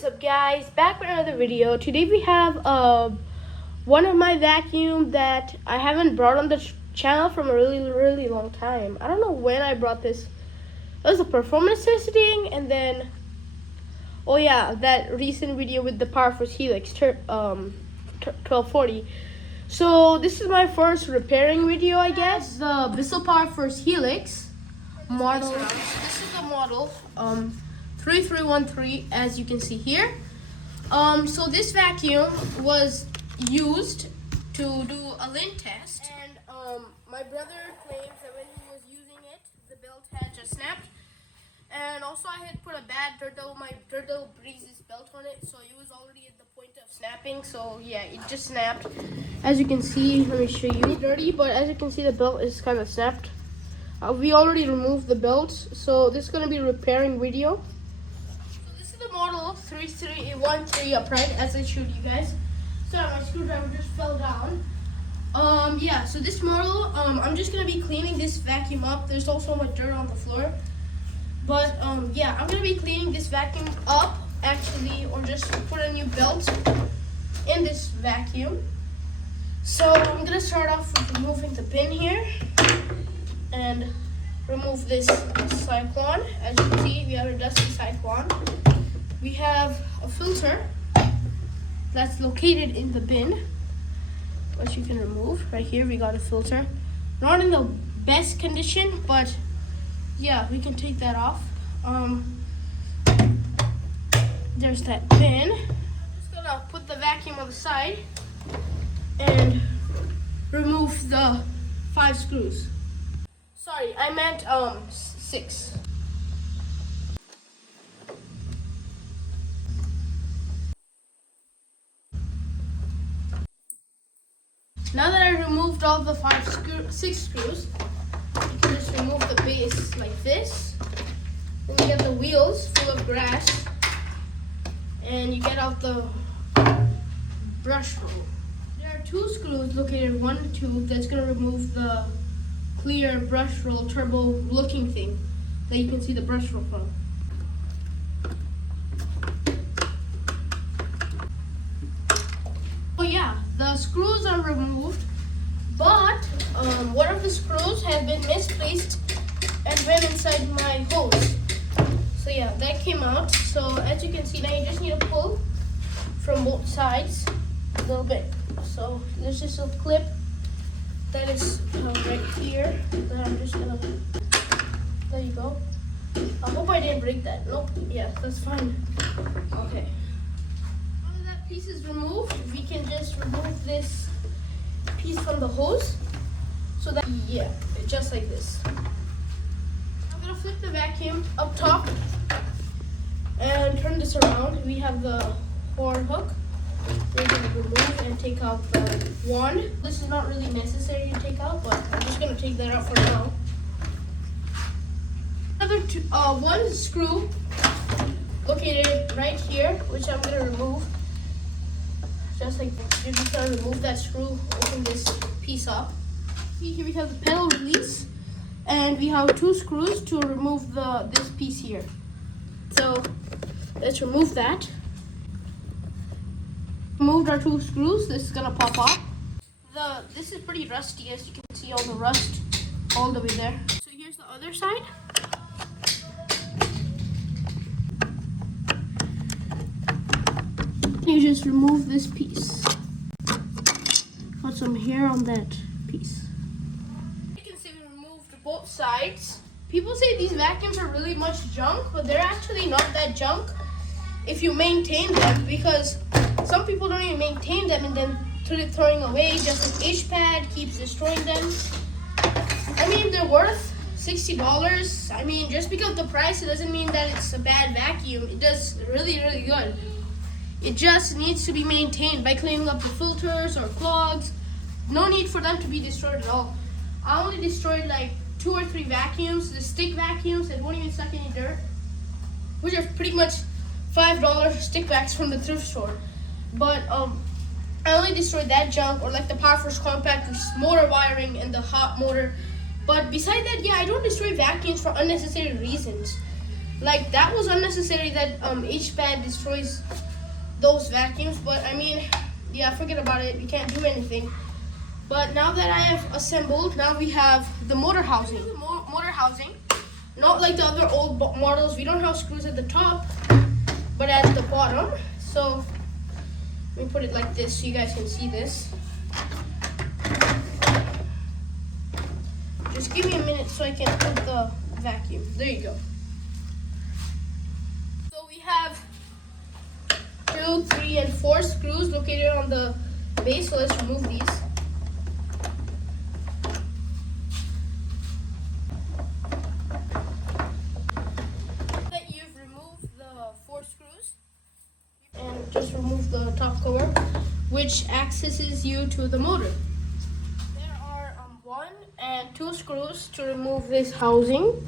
What's up, guys? Back with another video. Today we have one of my vacuum that I haven't brought on the channel from a really long time. I don't know when I brought this. It was a performance testing, and then oh yeah, that recent video with the powerforcehelix 1240. So this is my first repairing video, I guess. The Bissell powerforcehelix model. This is the model 3313, as you can see here. So this vacuum was used to do a lint test, and my brother claims that when he was using it, the belt had just snapped. And also I had put a bad my Turtle Breeze's belt on it, so it was already at the point of snapping. So yeah, it just snapped. As you can see, let me show you. It's dirty, but as you can see, the belt is kind of snapped. We already removed the belts, so this is going to be a repairing video. So this is the model 3313 upright, as I showed you guys. Sorry, my screwdriver just fell down. Yeah, so this model, I'm just going to be cleaning this vacuum up. There's also much dirt on the floor. But yeah, I'm going to be cleaning this vacuum up, actually, or just put a new belt in this vacuum. So I'm going to start off with removing the pin here and remove this cyclone. As you can see, we have a dusty cyclone. We have a filter that's located in the bin, which you can remove. Right here, we got a filter. Not in the best condition, but yeah, we can take that off. There's that pin. I'm just gonna put the vacuum on the side and remove the 5 screws. Sorry, I meant 6. Now that I removed all the 6 screws, you can just remove the base like this. Then you get the wheels full of grass, and you get out the brush roll. There are 2 screws located 1 and 2 that's going to remove the clear brush roll turbo looking thing that you can see the brush roll from. Oh yeah, the screws are removed, but one of the screws has been misplaced and went inside my hose. So yeah, that came out. So as you can see, now you just need to pull from both sides a little bit. So there's just a clip that is right here that I'm just gonna, there you go. I hope I didn't break that. Nope, yeah, that's fine. Okay. Now that that piece is removed, we can just remove this piece from the hose. So that, yeah, just like this. I'm gonna flip the vacuum up top and turn this around. We have the horn hook. We're going to remove and take out the wand. This is not really necessary to take out, but I'm just going to take that out for now. Another one screw located right here, which I'm going to remove. Just like this. We're just going to remove that screw, open this piece up. See, here we have the pedal release, and we have 2 screws to remove this piece here. So let's remove that. Removed our 2 screws. This is gonna pop off. This is pretty rusty, as you can see all the rust all the way there. So here's the other side. You just remove this piece. Got some hair on that piece. You can see we removed both sides. People say these vacuums are really much junk, but they're actually not that junk if you maintain them, because some people don't even maintain them and then throwing away, just like H-Pad keeps destroying them. I mean, they're worth $60. I mean, just because of the price, it doesn't mean that it's a bad vacuum. It does really good. It just needs to be maintained by cleaning up the filters or clogs. No need for them to be destroyed at all. I only destroyed like 2 or 3 vacuums, the stick vacuums that won't even suck any dirt, which are pretty much $5 stick vacs from the thrift store. But I only destroyed that junk, or like the PowerForce compact, which is motor wiring and the hot motor. But beside that, yeah, I don't destroy vacuums for unnecessary reasons. Like, that was unnecessary that each pad destroys those vacuums, but I mean, yeah, forget about it. You can't do anything. But now that I have assembled, now we have the motor housing. The motor housing, not like the other old models. We don't have screws at the top, but at the bottom. So let me put it like this so you guys can see this. Just give me a minute so I can put the vacuum. There you go. So we have 2, 3, and 4 screws located on the base. So let's remove these. That you've removed the 4 screws, and just remove the top cover, which accesses you to the motor. There are 1 and 2 screws to remove this housing.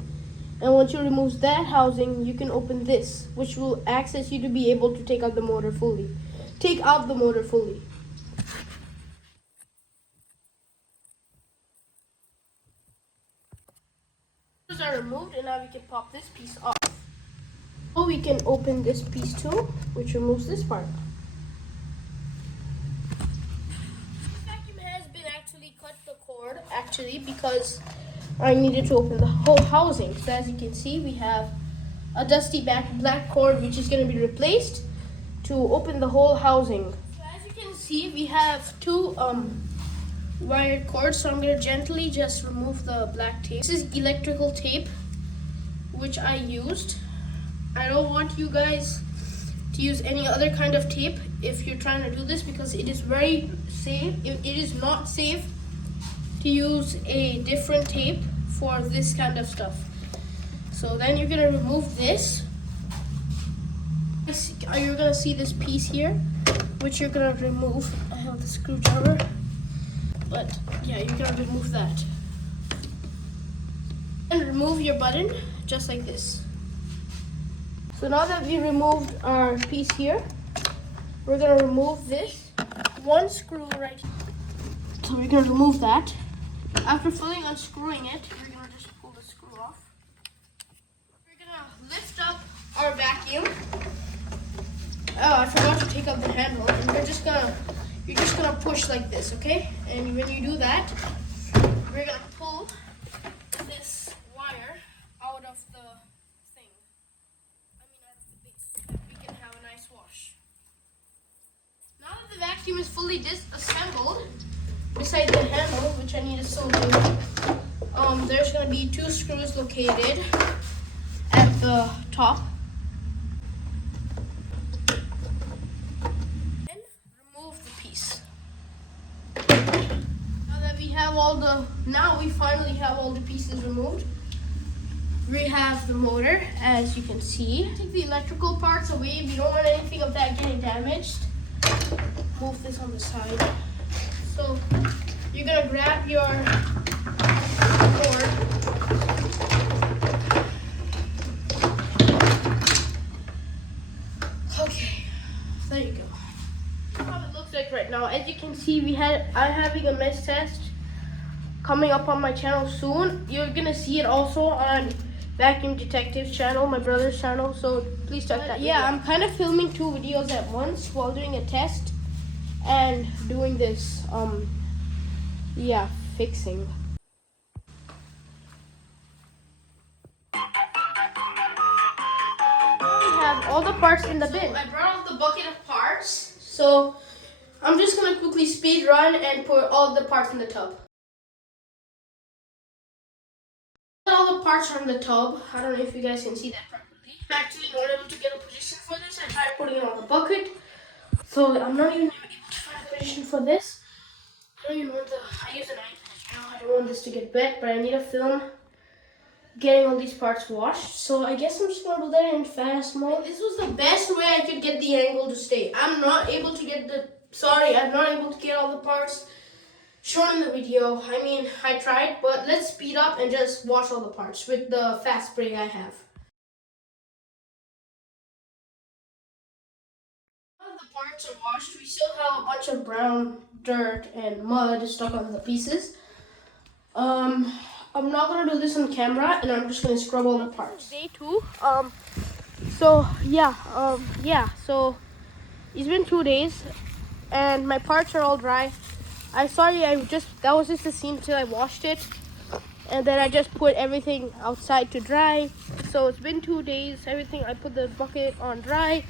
And once you remove that housing, you can open this, which will access you to be able to take out the motor fully. Take out the motor fully. Screws are removed, and now we can pop this piece off. So we can open this piece too, which removes this part. This vacuum has been actually cut the cord, because I needed to open the whole housing. So as you can see, we have a dusty black cord, which is going to be replaced to open the whole housing. So as you can see, we have 2 wired cords. So I'm going to gently just remove the black tape. This is electrical tape, which I used. I don't want you guys to use any other kind of tape if you're trying to do this, because it is very safe. It is not safe to use a different tape for this kind of stuff. So then you're gonna remove this. You're gonna see this piece here, which you're gonna remove. I have the screwdriver, but yeah, you're gonna remove that. And remove your button just like this. So now that we removed our piece here, we're gonna remove this 1 screw right here. So we're gonna remove that. After fully unscrewing it, we're gonna just pull the screw off. We're gonna lift up our vacuum. Oh, I forgot to take out the handle, and you're just gonna push like this, okay? And when you do that, we're gonna pull this wire out of the thing. Out of the base, so that we can have a nice wash. Now that the vacuum is fully disassembled, beside the handle, which I need to solder, there's gonna be 2 screws located at the top. And remove the piece. Now we finally have all the pieces removed. We have the motor, as you can see. Take the electrical parts away. We don't want anything of that getting damaged. Move this on the side. So you're gonna grab your cord. Okay, there you go. That's how it looks like right now. As you can see, I'm having a mesh test coming up on my channel soon. You're gonna see it also on Vacuum Detective's channel, my brother's channel. So please check that. Yeah, I'm kind of filming 2 videos at once while doing a test and doing this. Yeah, fixing. We have all the parts in the bin. So I brought out the bucket of parts. So I'm just gonna quickly speed run and put all the parts in the tub. All the parts are in the tub. I don't know if you guys can see that properly. I'm actually not able to get a position for this. I tried putting it on the bucket. So I'm not even able to find a position for this. I don't even want I use an iPad. I don't want this to get wet, but I need a film getting all these parts washed. So I guess I'm just gonna do that in fast mode. This was the best way I could get the angle to stay. I'm not able to get all the parts shown in the video. I mean, I tried, but let's speed up and just wash all the parts with the fast spray I have. Now the parts are washed, we still have a bunch of brown dirt and mud stuck on the pieces. I'm not gonna do this on camera, and I'm just gonna scrub all the parts. Day 2. So so it's been 2 days, and my parts are all dry. That was just the scene till I washed it, and then I just put everything outside to dry. So it's been 2 days. I put the bucket on dry.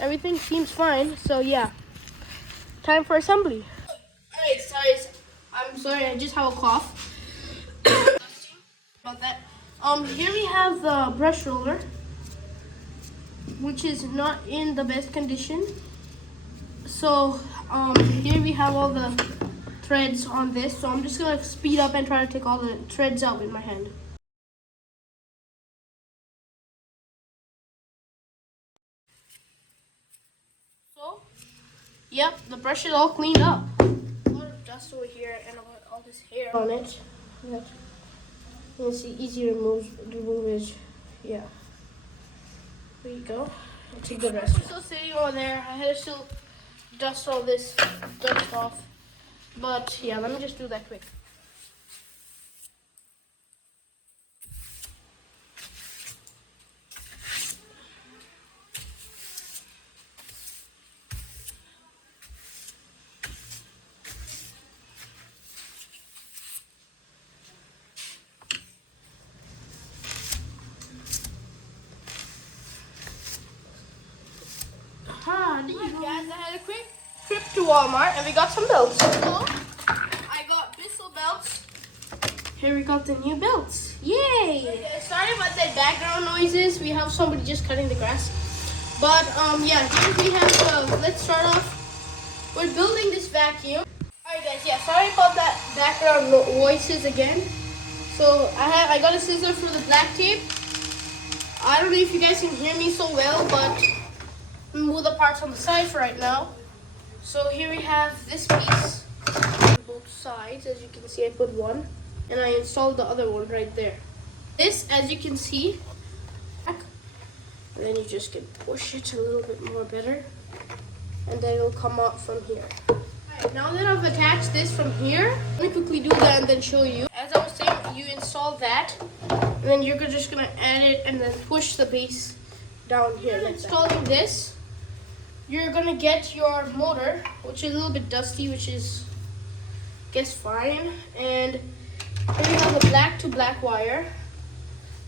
Everything seems fine. So yeah, time for assembly. Alright, guys. I'm sorry, I just have a cough. About that. Here we have the brush roller, which is not in the best condition. So here we have all the threads on this. So I'm just gonna speed up and try to take all the threads out with my hand. So, yep, the brush is all cleaned up. A lot of dust over here and all this hair on it. That you can see easy removage. Yeah. There you go. I'll take the rest. I'm still sitting over there. I had to still dust all this dust off. But yeah, let me just do that quick. Guys, I had a quick trip to Walmart and we got some belts. So I got Bissell belts. Here we got the new belts. Yay! Okay, sorry about that background noises. We have somebody just cutting the grass. But yeah, here we have let's start off. We're building this vacuum. Alright guys, yeah, sorry about that background voices again. So I got a scissor for the black tape. I don't know if you guys can hear me so well, but move the parts on the side for right now. So here we have this piece on both sides. As you can see, I put one and I installed the other one right there. This, as you can see, and then you just can push it a little bit more better, and then it'll come out from here. Alright, now that I've attached this from here, let me quickly do that and then show you. As I was saying, you install that, and then you're just gonna add it and then push the base down here. Like installing this, you're gonna get your motor, which is a little bit dusty, which is, I guess, fine. And here you have a black to black wire.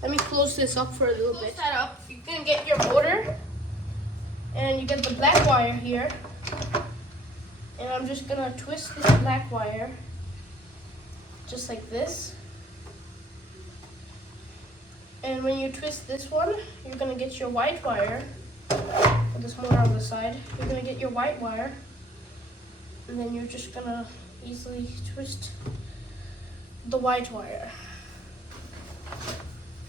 Let me close this up for a little bit. Close that up. You're gonna get your motor, and you get the black wire here. And I'm just gonna twist this black wire, just like this. And when you twist this one, you're gonna get your white wire. Put this motor on the side. You're gonna get your white wire, and then you're just gonna easily twist the white wire.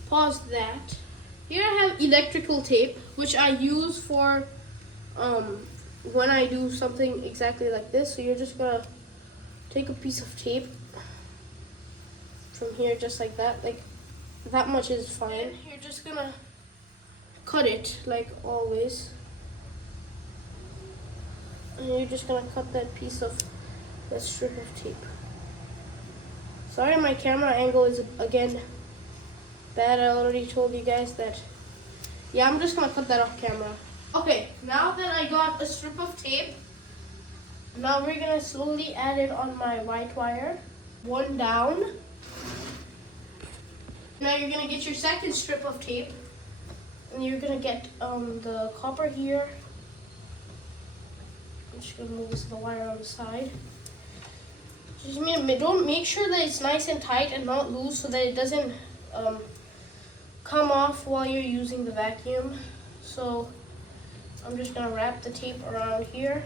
Pause that. Here I have electrical tape, which I use for when I do something exactly like this. So you're just gonna take a piece of tape from here, just like that. Like that much is fine. You're just gonna cut it like always. And you're just gonna cut that strip of tape. Sorry, my camera angle is again bad. I already told you guys that. Yeah, I'm just gonna cut that off camera. Okay, now that I got a strip of tape, now we're gonna slowly add it on my white wire. One down. Now you're gonna get your second strip of tape, and you're gonna get the copper here. I'm just gonna move the wire on the side. Just don't make sure that it's nice and tight and not loose, so that it doesn't come off while you're using the vacuum. So I'm just gonna wrap the tape around here,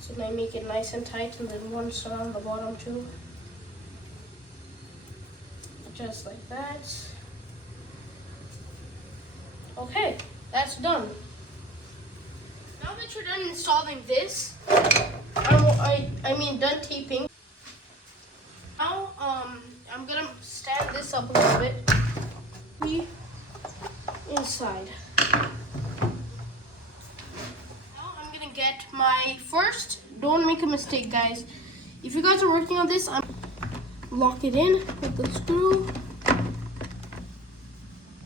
so I make it nice and tight, and then once around the bottom too, just like that. Okay, that's done. Now that you're done installing this, done taping. Now I'm gonna stand this up a little bit. Inside. Now I'm gonna get my first. Don't make a mistake, guys. If you guys are working on this, lock it in with the screw.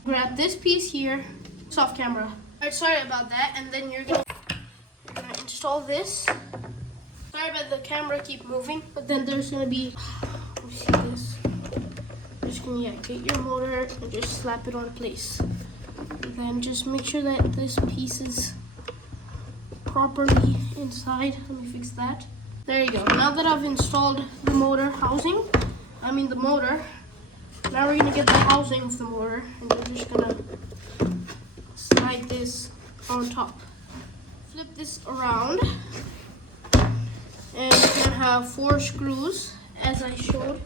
Grab this piece here. It's off camera. Alright, sorry about that. And then you're gonna install this. Sorry about the camera keep moving, but then there's gonna be, let me see this. You're just gonna get your motor and just slap it on place. And then just make sure that this piece is properly inside. Let me fix that. There you go. Now that I've installed the motor housing, the motor, now we're gonna get the housing of the motor, and we're just gonna slide this on top. Flip this around, and you're gonna have 4 screws, as I showed.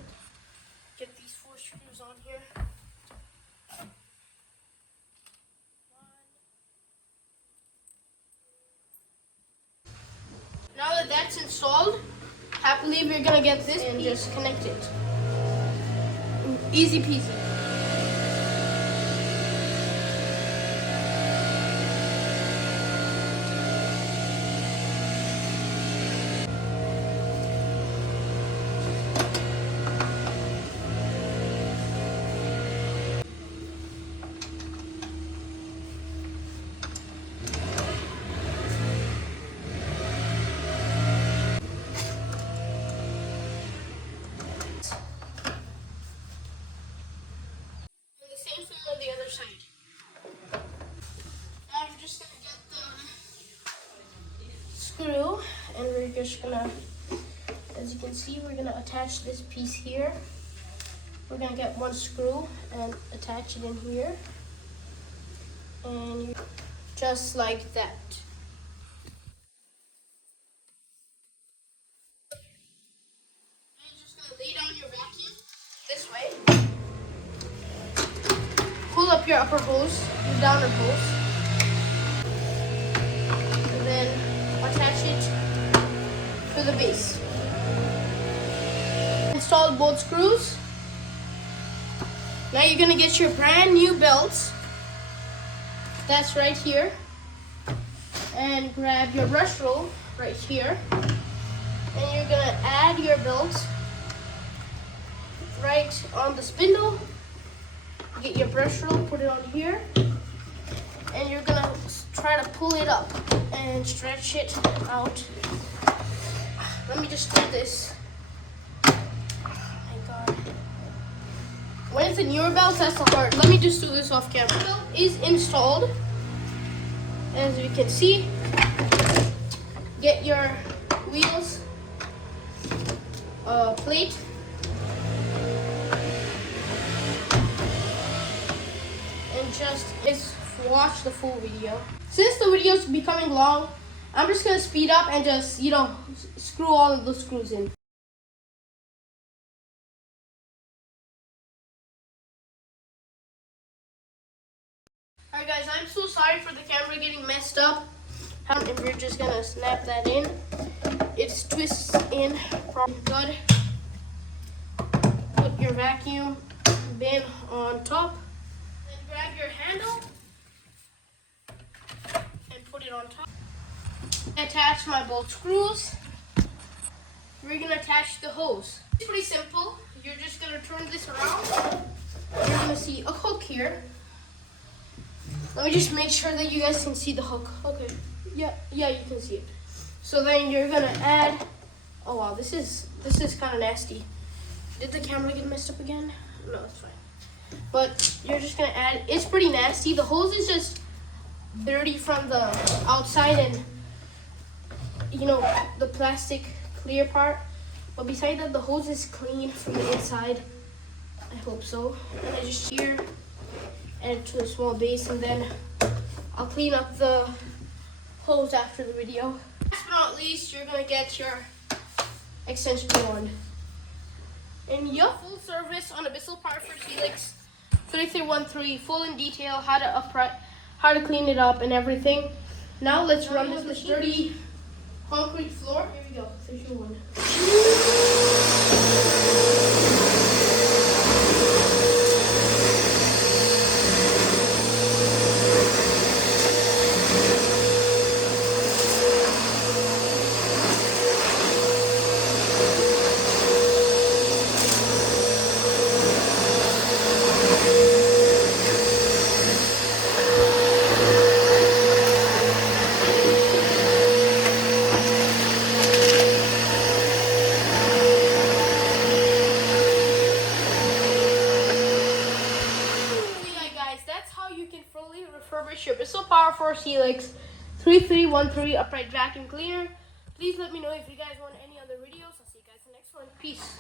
Get these 4 screws on here. Now that that's installed, happily we're gonna get this and just connect it. Easy peasy. Same thing on the other side. Now we're just gonna get the screw, and we're just gonna, as you can see, we're gonna attach this piece here. We're gonna get 1 screw and attach it in here, and just like that. And you're just gonna lay down your vacuum this way. Pull up your upper hose, your downer hose, and then attach it to the base. Install both screws. Now you're gonna get your brand new belt. That's right here. And grab your brush roll right here. And you're gonna add your belt right on the spindle. Get your brush roll, put it on here, and you're gonna try to pull it up and stretch it out. Let me just do this. Oh my God. When it's a newer belt, that's the hard. Let me just do this off camera. The belt is installed. As you can see, get your wheels, plate. Just watch the full video. Since the video is becoming long, I'm just gonna speed up and just, screw all of the screws in. Alright guys, I'm so sorry for the camera getting messed up. And we're just gonna snap that in. It twists in probably good. Put your vacuum bin on top. Grab your handle and put it on top. Attach my bolt screws. We're gonna attach the hose. It's pretty simple. You're just gonna turn this around. You're gonna see a hook here. Let me just make sure that you guys can see the hook. Okay. Yeah, you can see it. So then you're gonna add. Oh wow, this is kind of nasty. Did the camera get messed up again? No, it's fine. But you're just gonna add, it's pretty nasty. The hose is just dirty from the outside and the plastic clear part. But beside that, the hose is clean from the inside. I hope so. And I just here add it to a small base, and then I'll clean up the hose after the video. Last but not least, you're gonna get your extension wand. And yup, full service on a Bissell powerforcehelix 3313, full in detail, how to clean it up and everything. Now let's run this dirty concrete floor. Here we go. 3, 2, 1. refurbish your Bissell Power Force Helix 3313 upright vacuum cleaner. Please let me know if you guys want any other videos. I'll see you guys in the next one. Peace.